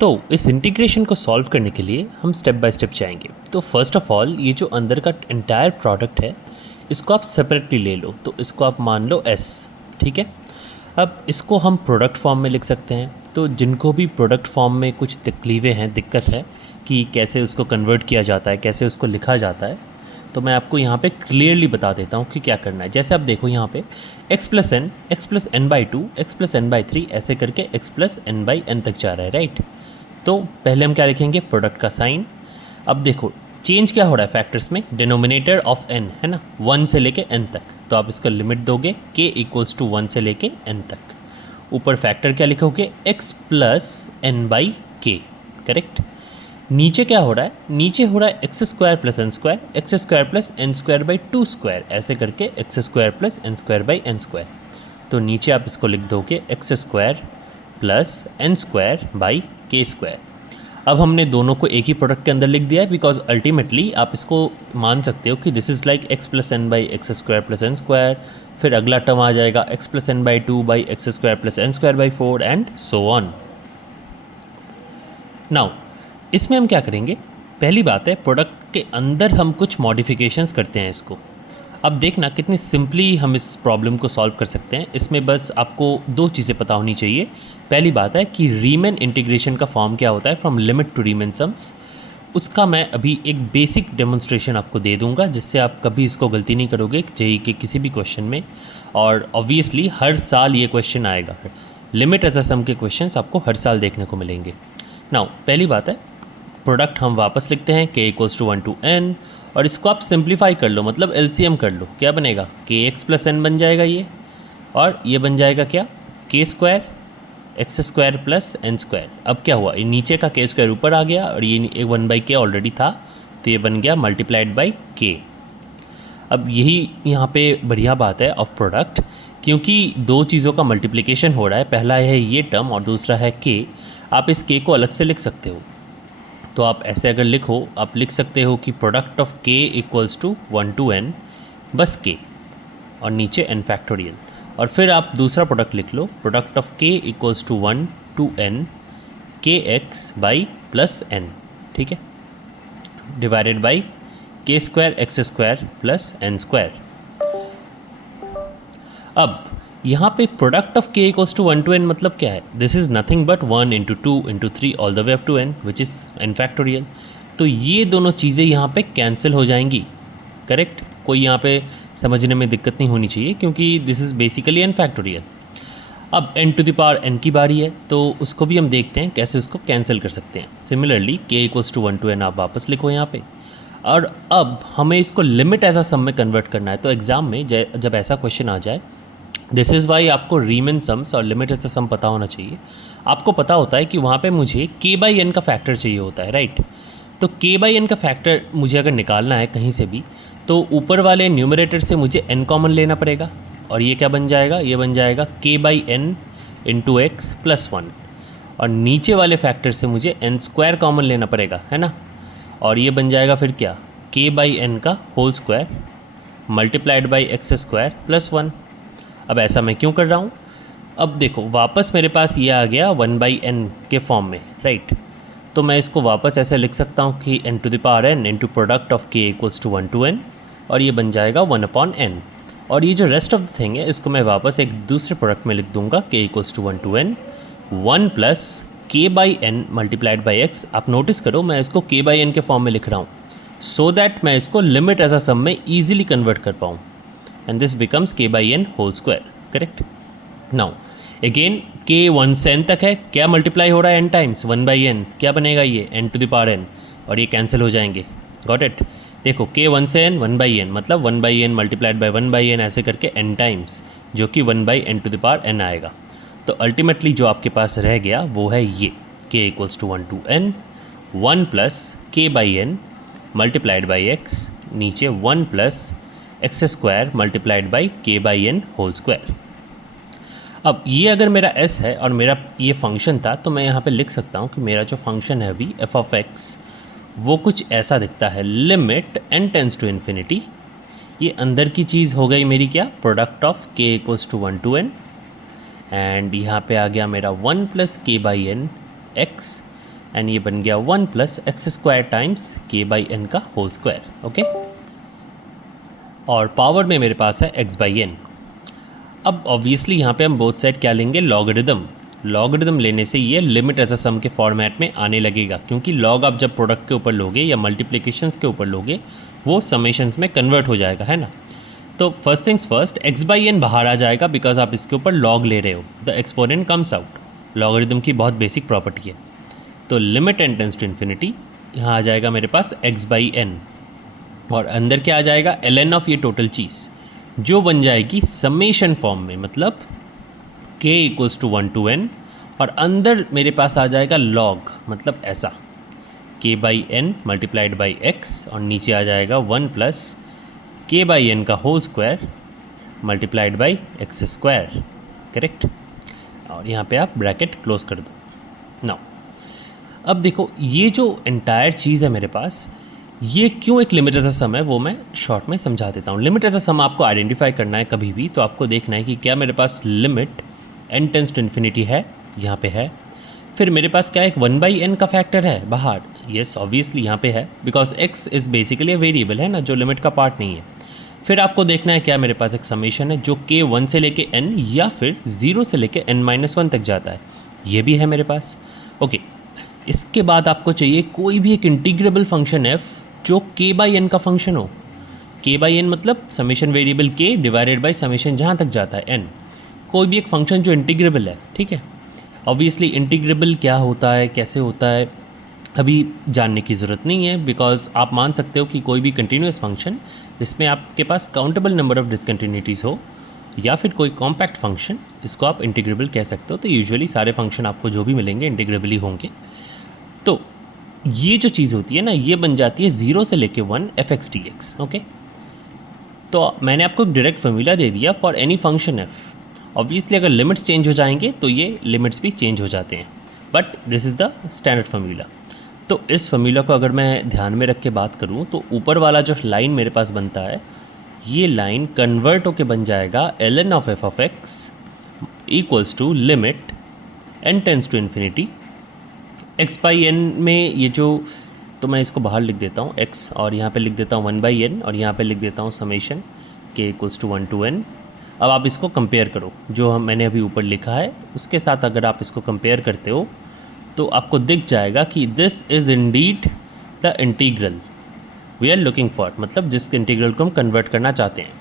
तो इस इंटीग्रेशन को सॉल्व करने के लिए हम स्टेप बाय स्टेप जाएंगे। तो फर्स्ट ऑफ ऑल ये जो अंदर का एंटायर प्रोडक्ट है इसको आप सेपरेटली ले लो, तो इसको आप मान लो S, ठीक है। अब इसको हम प्रोडक्ट फॉर्म में लिख सकते हैं। तो जिनको भी प्रोडक्ट फॉर्म में कुछ तकलीफ़ें हैं, दिक्कत है कि कैसे उसको कन्वर्ट किया जाता है, कैसे उसको लिखा जाता है, तो मैं आपको यहाँ पे क्लियरली बता देता हूँ कि क्या करना है। जैसे आप देखो यहाँ पे x plus n by 2, x plus n by 3 ऐसे करके x plus n by n तक जा रहा है, राइट। तो पहले हम क्या लिखेंगे, प्रोडक्ट का साइन। अब देखो चेंज क्या हो रहा है फैक्टर्स में, डिनोमिनेटर ऑफ n है ना, 1 से लेके n तक, तो आप इसका लिमिट दोगे k इक्वल्स टू 1 से लेके n तक। ऊपर फैक्टर क्या लिखोगे, x plus n by k, correct. नीचे क्या हो रहा है, नीचे हो रहा है x square plus N square, x square plus N square by 2 square, ऐसे करके x square plus N square by n square. तो नीचे आप इसको लिख दोगे x square plus N square by के स्क्वायर। अब हमने दोनों को एक ही प्रोडक्ट के अंदर लिख दिया है, बिकॉज अल्टीमेटली आप इसको मान सकते हो कि this is like x plus n by x square plus N square, फिर अगला टर्म आ जाएगा x plus n by 2 by x square plus N square by 4 and so on. Now इसमें हम क्या करेंगे, पहली बात है प्रोडक्ट के अंदर हम कुछ मॉडिफिकेशंस करते हैं इसको। अब देखना कितनी सिंपली हम इस प्रॉब्लम को सॉल्व कर सकते हैं। इसमें बस आपको दो चीज़ें पता होनी चाहिए। पहली बात है कि रीमन इंटीग्रेशन का फॉर्म क्या होता है, फ्रॉम लिमिट टू रीमन सम्स। उसका मैं अभी एक बेसिक डेमोन्स्ट्रेशन आपको दे दूंगा, जिससे आप कभी इसको गलती नहीं करोगे जेईई के किसी भी क्वेश्चन में। और ऑब्वियसली हर साल ये क्वेश्चन आएगा, लिमिट एज अ सम के क्वेश्चंस आपको हर साल देखने को मिलेंगे। नाउ पहली बात है, प्रोडक्ट हम वापस लिखते हैं k equals to 1 to n, और इसको आप सिंप्लीफाई कर लो, मतलब LCM कर लो। क्या बनेगा, के एक्स प्लस एन बन जाएगा ये, और ये बन जाएगा क्या, k square x square plus N square. अब क्या हुआ, ये नीचे का के स्क्वायर ऊपर आ गया, और ये 1 बाई के ऑलरेडी था, तो ये बन गया मल्टीप्लाइड बाई के। अब यही यहाँ पे बढ़िया बात है ऑफ प्रोडक्ट, क्योंकि दो चीज़ों का मल्टीप्लिकेशन हो रहा है, पहला है ये टर्म और दूसरा है के। आप इस के को अलग से लिख सकते हो, तो आप ऐसे अगर लिखो, आप लिख सकते हो कि product of k equals to 1 to n, बस k, और नीचे n फैक्टोरियल। और फिर आप दूसरा प्रोडक्ट लिख लो, product of k equals to 1 to n K X by plus n, ठीक है, डिवाइडेड बाई के square x square plus N square. अब यहाँ पे product of k equals to 1 to n मतलब क्या है, this is nothing but 1 into 2 into 3 all the way up to n which is n factorial. तो ये दोनों चीज़ें यहाँ पे कैंसिल हो जाएंगी, करेक्ट। कोई यहाँ पे समझने में दिक्कत नहीं होनी चाहिए, क्योंकि this is basically n factorial. अब n to the power n की बारी है, तो उसको भी हम देखते हैं कैसे उसको कैंसिल कर सकते हैं। Similarly k equals to 1 to n आप वापस लिखो यहाँ पे, और अब हमें इसको लिमिट एज अ सम में कन्वर्ट करना है। तो एग्ज़ाम में जब ऐसा क्वेश्चन आ जाए, दिस इज़ वाई आपको रीमन सम्स और लिमिट एज अ सम पता होना चाहिए। आपको पता होता है कि वहाँ पे मुझे k बाई n का फैक्टर चाहिए होता है, राइट। तो k बाई n का फैक्टर मुझे अगर निकालना है कहीं से भी, तो ऊपर वाले न्यूमरेटर से मुझे n कॉमन लेना पड़ेगा, और ये क्या बन जाएगा, ये बन जाएगा k by n into x plus 1, और नीचे वाले फैक्टर से मुझे n स्क्वायर कॉमन लेना पड़ेगा, है ना, और ये बन जाएगा फिर क्या, k बाई n का whole square multiplied by x square plus 1। अब ऐसा मैं क्यों कर रहा हूँ, अब देखो वापस मेरे पास ये आ गया 1 बाई n के फॉर्म में, राइट। तो मैं इसको वापस ऐसे लिख सकता हूँ कि n to the power n into product of k equals to 1 to n, और ये बन जाएगा 1 अपॉन n। और ये जो रेस्ट ऑफ द थिंग है, इसको मैं वापस एक दूसरे प्रोडक्ट में लिख दूंगा, k equals to 1 to n 1 plus k by n multiplied by x। आप नोटिस करो मैं इसको k बाई n के फॉर्म में लिख रहा हूँ, सो दैट मैं इसको लिमिट एज अ सम में ईजिली कन्वर्ट कर पाऊँ, and this becomes k by n whole square, correct। now again k 1 से n तक है, क्या मल्टीप्लाई हो रहा है n टाइम्स 1 by n, क्या बनेगा ये n to the power n, और ये कैंसिल हो जाएंगे, गॉट इट। देखो k 1 से n 1 by n मतलब 1 by n multiplied by 1 by n ऐसे करके n टाइम्स, जो कि 1 by n to the power n आएगा। तो अल्टीमेटली जो आपके पास रह गया वो है ये k equals to 1 to n 1 plus k by n multiplied by x, नीचे 1 plus x square multiplied by k by n whole square. अब ये अगर मेरा s है और मेरा ये फंक्शन था, तो मैं यहाँ पे लिख सकता हूँ कि मेरा जो फंक्शन है अभी f ऑफ x, वो कुछ ऐसा दिखता है, limit n tends to infinity. ये अंदर की चीज़ हो गई मेरी क्या, product of k equals to 1 to n, and यहाँ पे आ गया मेरा 1 प्लस के बाई एन एक्स एंड ये बन गया 1 प्लस एक्स स्क्वायर टाइम्स के बाई एन का होल स्क्वायर। ओके, और पावर में मेरे पास है x बाई एन। अब ऑब्वियसली यहाँ पे हम बोथ साइड क्या लेंगे, लॉगरिदम। लॉगरिदम लेने से ये लिमिट एज अ सम के फॉर्मेट में आने लगेगा, क्योंकि लॉग आप जब प्रोडक्ट के ऊपर लोगे या मल्टीप्लिकेशंस के ऊपर लोगे वो समेशंस में कन्वर्ट हो जाएगा, है ना। तो first things first, x by n बाहर आ जाएगा बिकॉज आप इसके ऊपर लॉग ले रहे हो, the exponent comes out. Logarithm की बहुत बेसिक प्रॉपर्टी है। तो limit n tends to infinity, यहाँ आ जाएगा मेरे पास x बाई एन, और अंदर क्या आ जाएगा, ln ऑफ ये टोटल चीज़ जो बन जाएगी समेशन फॉर्म में, मतलब k equals to 1 to n, और अंदर मेरे पास आ जाएगा लॉग, मतलब ऐसा k by n multiplied by x, और नीचे आ जाएगा 1 प्लस k बाई एन का whole square multiplied by x square, correct. और यहाँ पे आप ब्रैकेट क्लोज कर दो। नाउ अब देखो ये जो एंटायर चीज़ है मेरे पास, ये क्यों एक लिमिट एज अ सम है वो मैं शॉर्ट में समझा देता हूँ। लिमिट एज अ सम आपको आइडेंटिफाई करना है कभी भी, तो आपको देखना है कि क्या मेरे पास limit n tends to infinity है, यहाँ पे है। फिर मेरे पास क्या एक 1 बाई एन का फैक्टर है बाहर, येस ऑब्वियसली यहाँ पे है, because x is basically a variable है ना, जो लिमिट का पार्ट नहीं है। फिर आपको देखना है क्या मेरे पास एक समेशन है जो k 1 से लेके n या फिर 0 से लेके n-1 तक जाता है, ये भी है मेरे पास। ओके, इसके बाद आपको चाहिए कोई भी एक इंटीग्रेबल फंक्शन f जो k बाई एन का फंक्शन हो। k बाई एन मतलब summation variable k divided by summation जहाँ तक जाता है n, कोई भी एक फंक्शन जो इंटीग्रेबल है, ठीक है। ऑब्वियसली इंटीग्रेबल क्या होता है, कैसे होता है, अभी जानने की ज़रूरत नहीं है, बिकॉज आप मान सकते हो कि कोई भी कंटिन्यूस फंक्शन जिसमें आपके पास काउंटेबल नंबर ऑफ डिसकंटिन्यूटीज़ हो, या फिर कोई कॉम्पैक्ट फंक्शन, इसको आप इंटीग्रेबल कह सकते हो। तो यूजुअली सारे फंक्शन आपको जो भी मिलेंगे इंटीग्रेबल ही होंगे। तो ये जो चीज़ होती है ना, ये बन जाती है 0 से लेके 1 f(x) dx। ओके, तो मैंने आपको एक डायरेक्ट फॉर्मूला दे दिया for any function f। Obviously अगर लिमिट्स चेंज हो जाएंगे तो ये लिमिट्स भी चेंज हो जाते हैं, but this is the standard formula. तो इस फॉर्मूला को अगर मैं ध्यान में रख के बात करूँ तो ऊपर वाला जो लाइन मेरे पास बनता है, ये लाइन कन्वर्ट होके बन जाएगा ln of f of x equals to limit n tends to infinity x by n में ये जो, तो मैं इसको बाहर लिख देता हूँ x, और यहाँ पे लिख देता हूँ 1 बाई एन, और यहाँ पे लिख देता हूँ summation k equals to 1 to n। अब आप इसको कंपेयर करो, जो मैंने अभी ऊपर लिखा है उसके साथ अगर आप इसको कंपेयर करते हो तो आपको दिख जाएगा कि this is indeed the integral we are looking for, मतलब जिस इंटीग्रल को हम कन्वर्ट करना चाहते हैं।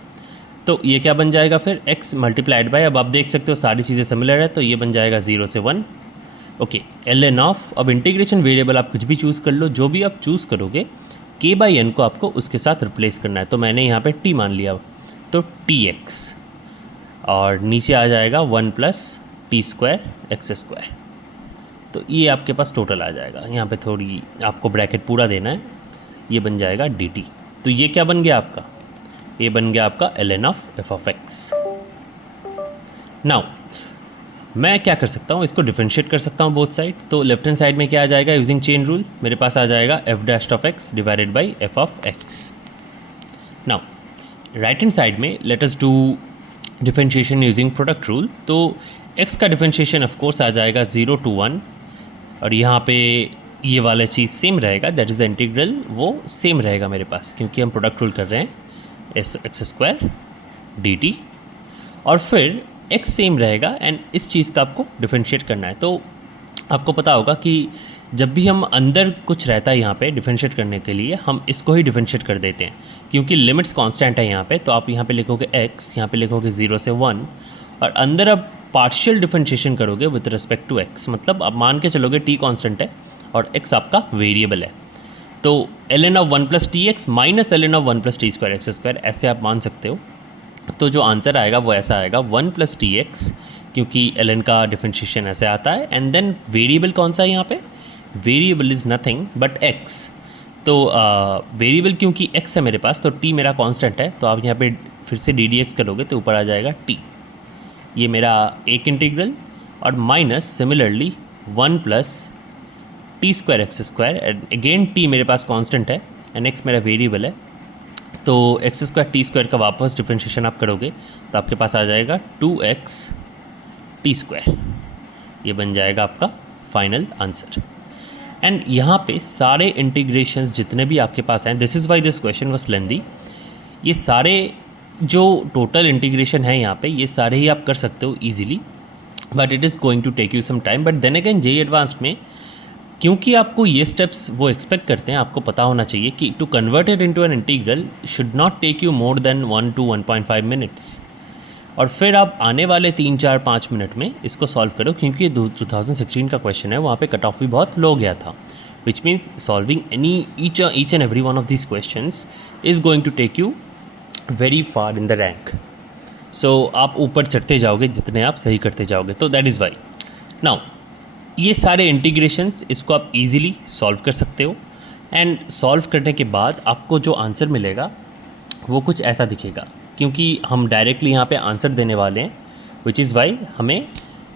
तो ये क्या बन जाएगा फिर, x मल्टीप्लाइड बाय, अब आप देख सकते हो सारी चीज़ें सिमिलर है, तो ये बन जाएगा 0 से 1। ओके, ln ऑफ, अब इंटीग्रेशन वेरिएबल आप कुछ भी चूज़ कर लो, जो भी आप चूज़ करोगे k बाई एन को आपको उसके साथ रिप्लेस करना है। तो मैंने यहाँ पे t मान लिया, तो tx, और नीचे आ जाएगा 1 plus T square x square. तो ये आपके पास टोटल आ जाएगा, यहाँ पे थोड़ी आपको ब्रैकेट पूरा देना है, ये बन जाएगा dt। तो ये क्या बन गया आपका, ये बन गया आपका ln of f of x। Now मैं क्या कर सकता हूँ, इसको डिफरेंशिएट कर सकता हूँ बोथ साइड। तो लेफ्ट हैंड साइड में क्या आ जाएगा, यूजिंग चेन रूल मेरे पास आ जाएगा f dash of x divided by f of x। Now right hand side में let us do differentiation using product rule. तो x का डिफरेंशिएशन ऑफ कोर्स आ जाएगा 0 टू 1, और यहाँ पे ये वाला चीज़ सेम रहेगा, दैट इज़ द इंटीग्रल, वो सेम रहेगा मेरे पास, क्योंकि हम प्रोडक्ट रूल कर रहे हैं एक्स स्क्वायर dt, और फिर x सेम रहेगा एंड इस चीज़ का आपको डिफरेंशिएट करना है। तो आपको पता होगा कि जब भी हम अंदर कुछ रहता है यहाँ पे डिफरेंशिएट करने के लिए, हम इसको ही डिफरेंशिएट कर देते हैं, क्योंकि लिमिट्स कांस्टेंट है यहाँ पे। तो आप यहाँ पे लिखोगे x, यहाँ पे लिखोगे 0 से 1, और अंदर अब पार्शियल डिफरेंशिएशन करोगे विद रिस्पेक्ट टू x, मतलब आप मान के चलोगे t कांस्टेंट है और x आपका वेरिएबल है। तो ln of 1 plus T x minus ln of 1 plus T square x square, ऐसे आप मान सकते हो। तो जो आंसर आएगा वो ऐसा आएगा 1 प्लस टी एक्स, क्योंकि ln का डिफरेंशिएशन ऐसे आता है, एंड देन वेरिएबल कौन सा है यहाँ पे, variable is nothing but x। तो वेरिएबल क्योंकि x है मेरे पास, तो t मेरा कांस्टेंट है, तो आप यहाँ पे फिर से डी डी एक्स करोगे तो ऊपर आ जाएगा t, ये मेरा एक इंटीग्रल, और minus similarly 1 plus T square x square, and again t मेरे पास कांस्टेंट है एंड x मेरा वेरिएबल है। तो एक्स स्क्वायर टी स्क्वायर का वापस डिफरेंशिएशन आप करोगे तो आपके पास आ जाएगा 2x टी स्क्वायर, ये बन जाएगा आपका फाइनल आंसर। एंड यहाँ पे सारे इंटीग्रेशंस जितने भी आपके पास हैं, this is why this question was lengthy, ये सारे जो टोटल इंटीग्रेशन है यहाँ पे, ये सारे ही आप कर सकते हो easily, but it is going to take you some time. But then again JEE Advanced में क्योंकि आपको ये स्टेप्स वो एक्सपेक्ट करते हैं, आपको पता होना चाहिए कि to convert it into an integral should not take you more than 1 to 1.5 minutes, और फिर आप आने वाले 3, 4, 5 मिनट में इसको सॉल्व करो, क्योंकि 2016 का क्वेश्चन है, वहाँ पे कट ऑफ भी बहुत लो गया था, which means solving each and every one of this questions is going to take you very far in the rank. So आप ऊपर चढ़ते जाओगे जितने आप सही करते जाओगे, तो दैट इज़ वाई। नाउ ये सारे इंटीग्रेशंस, इसको आप इजीली सॉल्व कर सकते हो, एंड सॉल्व करने के बाद आपको जो आंसर मिलेगा वो कुछ ऐसा दिखेगा, क्योंकि हम डायरेक्टली यहाँ पे आंसर देने वाले हैं, विच इज़ वाई हमें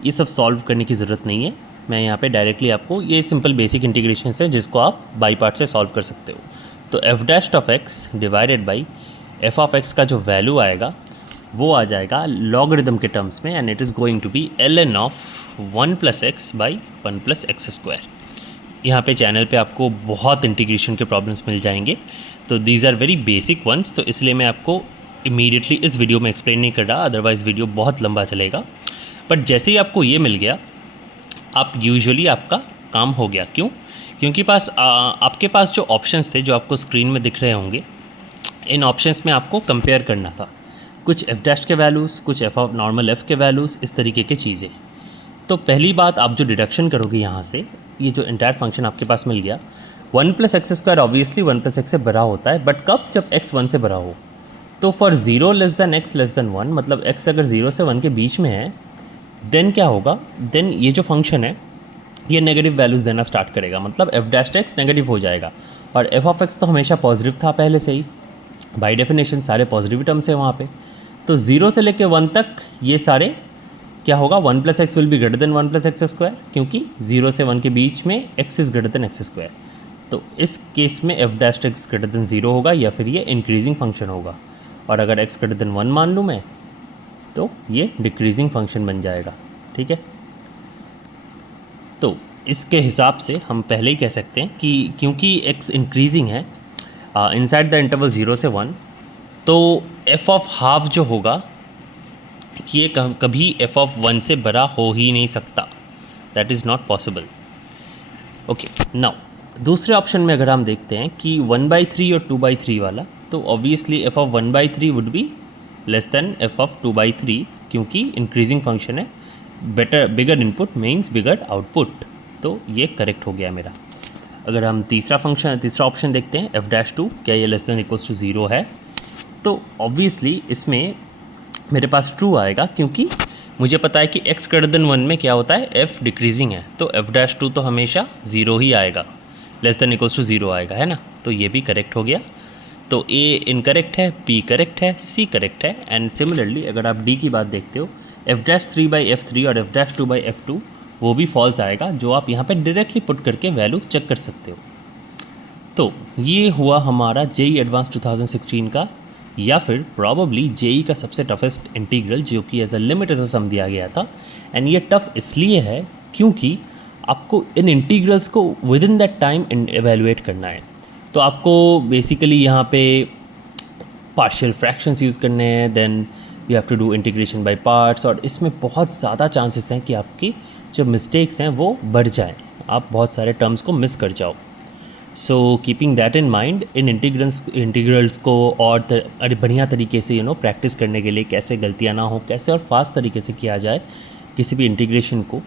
ये सब सॉल्व करने की ज़रूरत नहीं है। मैं यहाँ पे डायरेक्टली आपको ये सिंपल बेसिक इंटीग्रेशंस है जिसको आप बाई पार्ट से सॉल्व कर सकते हो। तो F dash of x divided by F of x का जो वैल्यू आएगा वो आ जाएगा लॉगरिदम के टर्म्स में, and it is going to be ln of 1 + x by 1 + x²। यहाँ पे चैनल पे आपको बहुत इंटीग्रेशन के प्रॉब्लम्स मिल जाएंगे, तो these are very basic ones, तो इसलिए मैं आपको इमीडिएटली इस वीडियो में एक्सप्लेन नहीं कर रहा, अदरवाइज़ वीडियो बहुत लंबा चलेगा। बट जैसे ही आपको ये मिल गया, आप यूजुअली आपका काम हो गया। क्यों? क्योंकि आपके पास जो ऑप्शंस थे जो आपको स्क्रीन में दिख रहे होंगे, इन ऑप्शंस में आपको कंपेयर करना था कुछ एफ डैश के वैल्यूज़, कुछ एफ ऑफ नॉर्मल एफ़ के वैल्यूज़, इस तरीके की चीज़ें। तो पहली बात, आप जो डिडक्शन करोगे यहाँ से, ये जो एंटायर फंक्शन आपके पास मिल गया, 1 + x² ऑब्वियसली 1 + x से बड़ा होता है, बट कब? जब x 1 से बड़ा हो। तो for 0 less than x less than 1, मतलब x अगर 0 से 1 के बीच में है, देन क्या होगा? देन ये जो फंक्शन है ये नेगेटिव वैल्यूज़ देना स्टार्ट करेगा, मतलब एफ डैश एक्स नेगेटिव हो जाएगा। और एफ ऑफ एक्स तो हमेशा पॉजिटिव था पहले से ही, बाय डेफिनेशन सारे पॉजिटिव टर्म्स है वहाँ पे। तो 0 से लेके 1 तक ये सारे क्या होगा? 1 + x will be greater than 1 + x², क्योंकि 0 से 1 के बीच में x is greater than x²। तो इस केस में F dash x greater than 0 होगा, या फिर ये इंक्रीजिंग फंक्शन होगा। और अगर x ग्रेटर देन 1 मान लूँ मैं, तो ये डिक्रीजिंग फंक्शन बन जाएगा। ठीक है, तो इसके हिसाब से हम पहले ही कह सकते हैं कि क्योंकि x इंक्रीजिंग है इनसाइड द इंटरवल 0 से 1, तो एफ ऑफ हाफ जो होगा ये कभी एफ ऑफ 1 से बड़ा हो ही नहीं सकता, that is not possible. Okay, now दूसरे ऑप्शन में अगर हम देखते हैं कि 1/3 और 2/3 वाला, तो obviously F of 1/3 would be less than F of 2/3, क्योंकि इंक्रीजिंग फंक्शन है, बिगर इनपुट मीन्स बिगर आउटपुट, तो ये करेक्ट हो गया मेरा। अगर हम तीसरा ऑप्शन देखते हैं एफ डैश 2, क्या ये लेस देन इक्वल्स टू 0 है? तो ऑब्वियसली इसमें मेरे पास ट्रू आएगा, क्योंकि मुझे पता है कि x ग्रेटर देन 1 में क्या होता है? f डिक्रीजिंग है, तो एफ डैश 2 तो हमेशा 0 ही आएगा, लेस देन इक्वल्स टू 0 आएगा, है ना? तो ये भी करेक्ट हो गया। तो a इनकरेक्ट है, b करेक्ट है, c करेक्ट है। एंड सिमिलरली अगर आप d की बात देखते हो, एफ डैश 3/f3 और एफ डैश 2/f2 वो भी फॉल्स आएगा, जो आप यहाँ पे डायरेक्टली पुट करके वैल्यू चेक कर सकते हो। तो ये हुआ हमारा जेईई एडवांस 2016 का, या फिर प्रॉबली जेईई का सबसे टफेस्ट इंटीग्रल, जो कि as a limit as a sum दिया गया था। एंड ये टफ इसलिए है क्योंकि आपको इन इंटीग्रल्स को with in that time evaluate करना है। तो आपको बेसिकली यहाँ पे पार्शियल फ्रैक्शंस यूज़ करने हैं, then you have to do integration by parts, और इसमें बहुत ज़्यादा चांसेस हैं कि आपकी जो मिस्टेक्स हैं वो बढ़ जाएं, आप बहुत सारे टर्म्स को मिस कर जाओ। So keeping that in mind, in integrals को और बढ़िया तरीके से प्रैक्टिस करने के लिए, कैसे गलतियाँ ना हो, कैसे और फास्ट तरीके से किया जाए किसी भी इंटीग्रेशन को,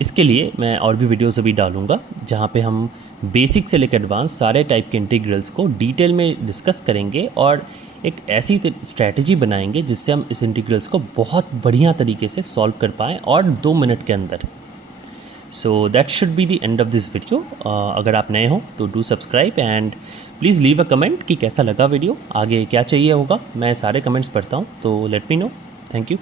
इसके लिए मैं और भी वीडियोस अभी डालूँगा, जहाँ पे हम बेसिक से लेकर एडवांस सारे टाइप के इंटीग्रल्स को डिटेल में डिस्कस करेंगे, और एक ऐसी स्ट्रैटेजी बनाएंगे जिससे हम इस इंटीग्रल्स को बहुत बढ़िया तरीके से सॉल्व कर पाएँ, और 2 मिनट के अंदर। So that should be the end of this video. अगर आप नए हो तो do subscribe, and please leave a comment कि कैसा लगा वीडियो, आगे क्या चाहिए होगा। मैं सारे कमेंट्स पढ़ता हूँ, तो let me know. Thank you.